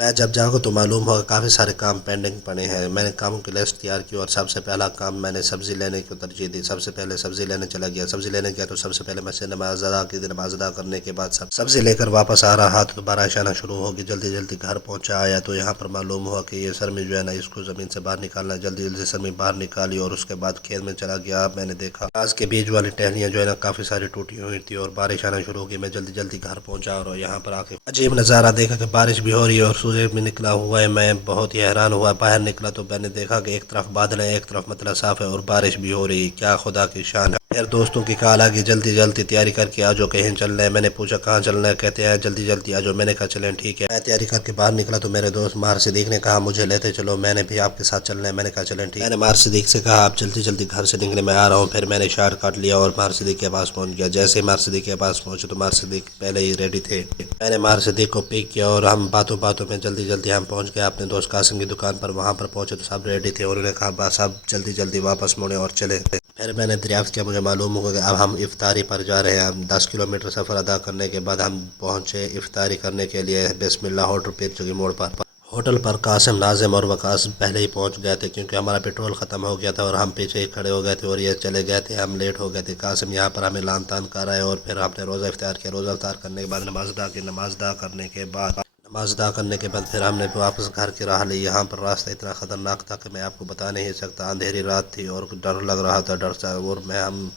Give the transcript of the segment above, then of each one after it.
میں جب جاؤں تو معلوم ہوگا کافی سارے کام پینڈنگ پڑے ہیں۔ میں نے کاموں کی لسٹ تیار کی اور سب سے پہلا کام میں نے سبزی لینے کو ترجیح دی۔ سب سے پہلے سبزی لینے چلا گیا۔ سبزی لینے گیا تو سب سے پہلے میں سے نماز ادا کی۔ نماز ادا کرنے کے بعد سبزی لے کر واپس آ رہا تو بارش آنا شروع ہوگی۔ جلدی جلدی گھر پہنچا آیا تو یہاں پر معلوم ہوا کہ یہ سرمی جو ہے نا اس کو زمین سے باہر نکالنا ہے۔ جلدی جلدی سرمی باہر نکالی اور اس کے بعد کھیت میں چلا گیا۔ میں نے دیکھا پیاز کے بیج والی ٹہنیاں جو ہے نا کافی ساری ٹوٹی ہوئی تھی اور بارش آنا شروع ہوگی۔ میں جلدی جلدی گھر پہنچا اور یہاں پر آ کے عجیب نظارہ دیکھا کہ بارش بھی ہو رہی ہے اور سورج بھی نکلا ہوا ہے۔ میں بہت ہی حیران ہوا۔ باہر نکلا تو میں نے دیکھا کہ ایک طرف بادل ہے، ایک طرف مطلب صاف ہے اور بارش بھی ہو رہی ہے۔ کیا خدا کی شان ہے۔ پھر دوستوں کی کال آ گئی، جلدی جلدی تیاری کر کے آجو کہیں چلنا ہے۔ میں نے پوچھا کہاں چلنا ہے، کہتے ہیں جلدی جلدی آجو۔ میں نے کہا چلیں ٹھیک ہے۔ میں تیاری کر کے باہر نکلا تو میرے دوست مار صدیق نے کہا مجھے لیتے چلو، میں نے بھی آپ کے ساتھ چلنا ہے۔ میں نے کہا چلیں ٹھیک ہے۔ میں نے مار صدیق سے کہا آپ جلدی جلدی گھر سے نکلے، میں آ رہا ہوں۔ پھر میں نے شارٹ کاٹ لیا اور مار صدیق کے پاس پہنچ گیا۔ جیسے ہی مار صدیق کے پاس پہنچے تو مار صدیق پہلے ہی ریڈی تھے۔ میں نے مار صدیق کو پک کیا اور ہم باتوں باتوں میں جلدی جلدی ہم پہنچ گئے اپنے دوست قاسم کی دکان پر۔ وہاں پر پہنچے تو سب ریڈی تھے اور انہوں نے کہا بس اب جلدی جلدی واپس مڑے اور چلے۔ پھر میں نے دریافت کیا، مجھے معلوم ہوا کہ اب ہم افطاری پر جا رہے ہیں۔ ہم 10 کلومیٹر سفر ادا کرنے کے بعد ہم پہنچے افطاری کرنے کے لیے بسم اللہ ہوٹل پیر چوکی موڑ پر۔ ہوٹل پر قاسم، ناظم اور وقاص پہلے ہی پہنچ گئے تھے کیونکہ ہمارا پیٹرول ختم ہو گیا تھا اور ہم پیچھے ہی کھڑے ہو گئے تھے اور یہ چلے گئے تھے، ہم لیٹ ہو گئے تھے۔ قاسم یہاں پر ہمیں لان تان کر رہا ہے اور پھر ہم نے روزہ افطار کیا۔ روزہ افطار کرنے کے بعد نماز ادا کی۔ نماز ادا کرنے کے بعد پھر ہم نے واپس گھر کی راہ لی۔ یہاں پر راستہ اتنا خطرناک تھا کہ میں آپ کو بتا نہیں سکتا۔ اندھیری رات تھی اور ڈر لگ رہا تھا، ڈر سے اور ہم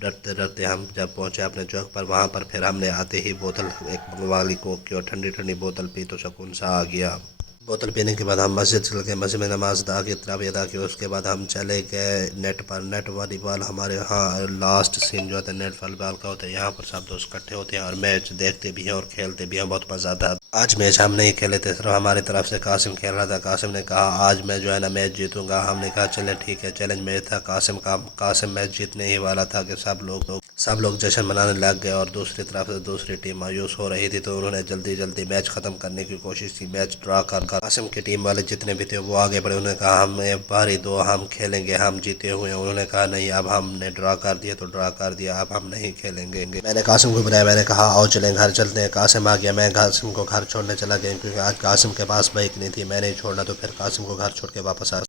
ڈرتے ڈرتے ہم جب پہنچے اپنے چوک پر، وہاں پر پھر ہم نے آتے ہی بوتل ایک منگوا لی کوک کی اور ٹھنڈی ٹھنڈی بوتل پی تو سکون سا آ گیا۔ بوتل پینے کے بعد ہم مسجد چل گئے، مسجد میں نماز ادا کی، تراویح ادا کی۔ اس کے بعد ہم چلے گئے نیٹ پر۔ نیٹ والی بال ہمارے یہاں لاسٹ سین جو ہوتا ہے نیٹ والی بال کا ہوتا ہے، یہاں پر سب دوست اکٹھے ہوتے ہیں اور میچ دیکھتے بھی ہیں اور کھیلتے بھی ہیں، بہت مزہ آتا ہے۔ آج میچ ہم نہیں کھیلے تھے، صرف ہماری طرف سے قاسم کھیل رہا تھا۔ قاسم نے کہا آج میں جو ہے نا میچ جیتوں گا۔ ہم نے کہا چلیں ٹھیک ہے، چیلنج میچ تھا قاسم کا۔ قاسم میچ جیتنے ہی والا تھا کہ سب لوگ جشن منانے لگ گئے اور دوسری طرف سے دوسری ٹیم مایوس ہو رہی تھی تو انہوں نے جلدی جلدی میچ ختم کرنے کی کوشش کی۔ میچ ڈرا کر قاسم کی ٹیم والے جتنے بھی تھے وہ آگے بڑھے، انہوں نے کہا ہمیں باری دو، ہم کھیلیں گے، ہم جیتے ہوئے ہیں۔ انہوں نے کہا نہیں، اب ہم نے ڈرا کر دیا تو ڈرا کر دیا، اب ہم نہیں کھیلیں گے۔ میں نے قاسم کو بلایا، میں نے کہا آؤ چلیں گھر چلتے ہیں۔ قاسم آ گیا، میں قاسم کو گھر چھوڑنے چلا گیا کیونکہ آج قاسم کے پاس بائک نہیں تھی، میں نہیں چھوڑنا تو پھر قاسم کو گھر چھوڑ کے واپس آیا۔